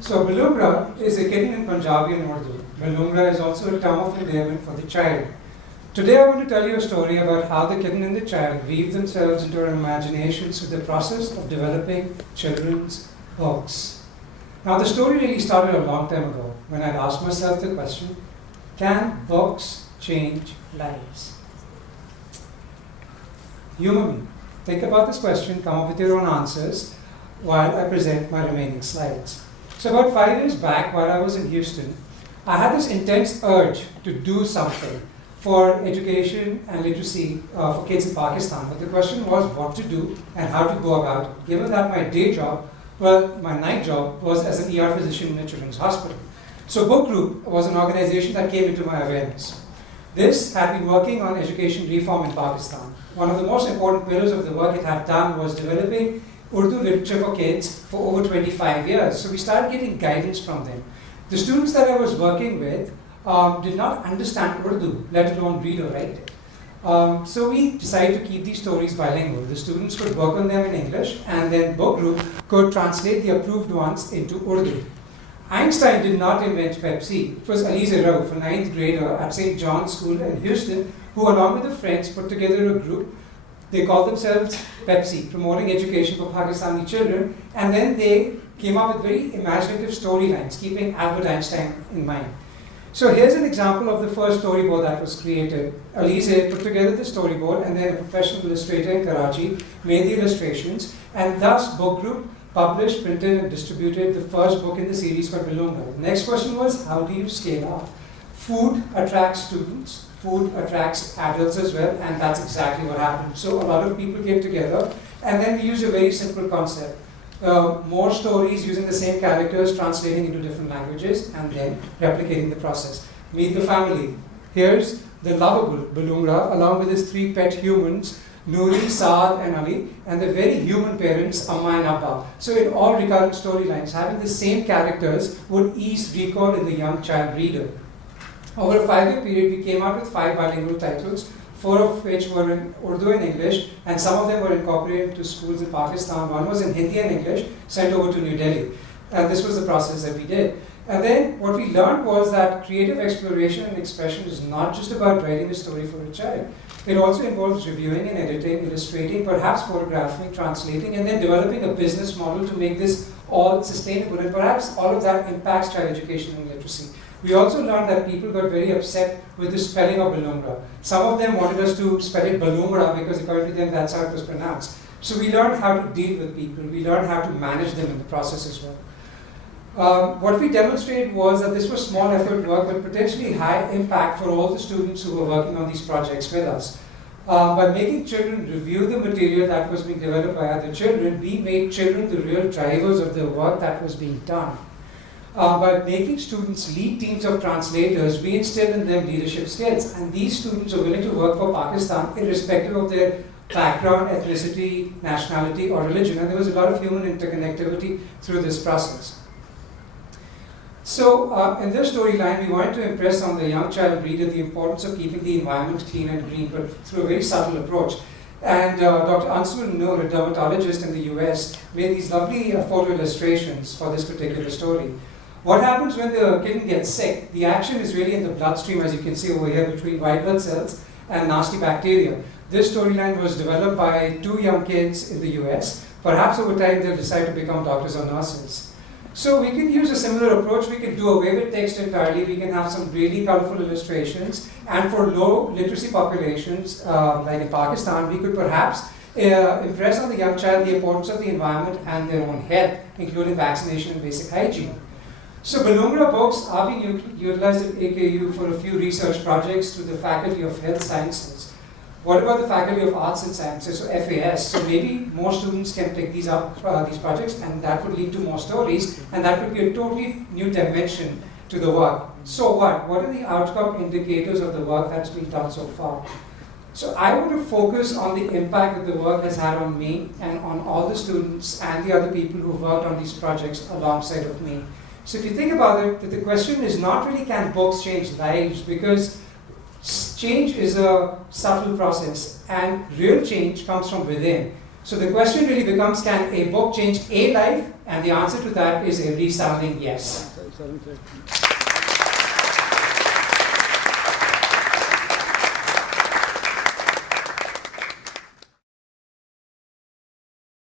So Biloongra is a kitten in Punjabi and Urdu. Biloongra is also a term of endearment for the child. Today I want to tell you a story about how the kitten and the child weave themselves into our imaginations through the process of developing children's books. Now the story really started a long time ago when I asked myself the question, can books change lives? Humor me. Think about this question, come up with your own answers while I present my remaining slides. So about 5 years back, while I was in Houston, I had this intense urge to do something for education and literacy for kids in Pakistan. But the question was what to do and how to go about it. Given that my day job, my night job was as an ER physician in a children's hospital. So Book Group was an organization that came into my awareness. This had been working on education reform in Pakistan. One of the most important pillars of the work it had done was developing Urdu literature for kids for over 25 years. So we started getting guidance from them. The students that I was working with did not understand Urdu, let alone read or write it. So we decided to keep these stories bilingual. The students could work on them in English, and then Book Group could translate the approved ones into Urdu. Einstein did not invent Pepsi. It was Alize Rao, a 9th grader at St. John's School in Houston, who along with her friends put together a group. They called themselves Pepsi, promoting education for Pakistani children, and then they came up with very imaginative storylines, keeping Albert Einstein in mind. So here's an example of the first storyboard that was created. Alize put together the storyboard, and then a professional illustrator in Karachi made the illustrations, and thus Book Group published, printed, and distributed the first book in the series called Biloongra. The next question was, how do you scale up? Food attracts students, food attracts adults as well, and that's exactly what happened. So a lot of people came together, and then we used a very simple concept. More stories using the same characters, translating into different languages, and then replicating the process. Meet the family. Here's the lovable Biloongra, along with his 3 pet humans, Nouri, Saad, and Ali, and the very human parents, Amma and Abba. So in all recurrent storylines, having the same characters would ease recall in the young child reader. Over a 5-year period, we came out with 5 bilingual titles, 4 of which were in Urdu and English, and some of them were incorporated into schools in Pakistan. One was in Hindi and English, sent over to New Delhi. And this was the process that we did. And then what we learned was that creative exploration and expression is not just about writing a story for a child. It also involves reviewing and editing, illustrating, perhaps photographing, translating, and then developing a business model to make this all sustainable. And perhaps all of that impacts child education and literacy. We also learned that people got very upset with the spelling of Biloongra. Some of them wanted us to spell it Biloongra because according to them that's how it was pronounced. So we learned how to deal with people. We learned how to manage them in the process as well. What we demonstrated was that this was small effort work but potentially high impact for all the students who were working on these projects with us. By making children review the material that was being developed by other children, we made children the real drivers of the work that was being done. By making students lead teams of translators, we instilled in them leadership skills, and these students are willing to work for Pakistan irrespective of their background, ethnicity, nationality, or religion, and there was a lot of human interconnectivity through this process. So in this storyline, we wanted to impress on the young child reader the importance of keeping the environment clean and green, but through a very subtle approach. And Dr. Ansel Noor, a dermatologist in the US, made these lovely photo illustrations for this particular story. What happens when the kitten gets sick? The action is really in the bloodstream, as you can see over here, between white blood cells and nasty bacteria. This storyline was developed by 2 young kids in the US. Perhaps over time they'll decide to become doctors or nurses. So we can use a similar approach. We can do away with text entirely. We can have some really colorful illustrations. And for low literacy populations, like in Pakistan, we could perhaps impress on the young child the importance of the environment and their own health, including vaccination and basic hygiene. So Biloongra books are being utilized at AKU for a few research projects through the Faculty of Health Sciences. What about the Faculty of Arts and Sciences, so FAS? So maybe more students can pick these up, these projects, and that would lead to more stories, and that would be a totally new dimension to the work. So what? What are the outcome indicators of the work that's been done so far? So I want to focus on the impact that the work has had on me and on all the students and the other people who worked on these projects alongside of me. So if you think about it, the question is not really can books change lives, because change is a subtle process and real change comes from within. So the question really becomes, can a book change a life? And the answer to that is a resounding yes.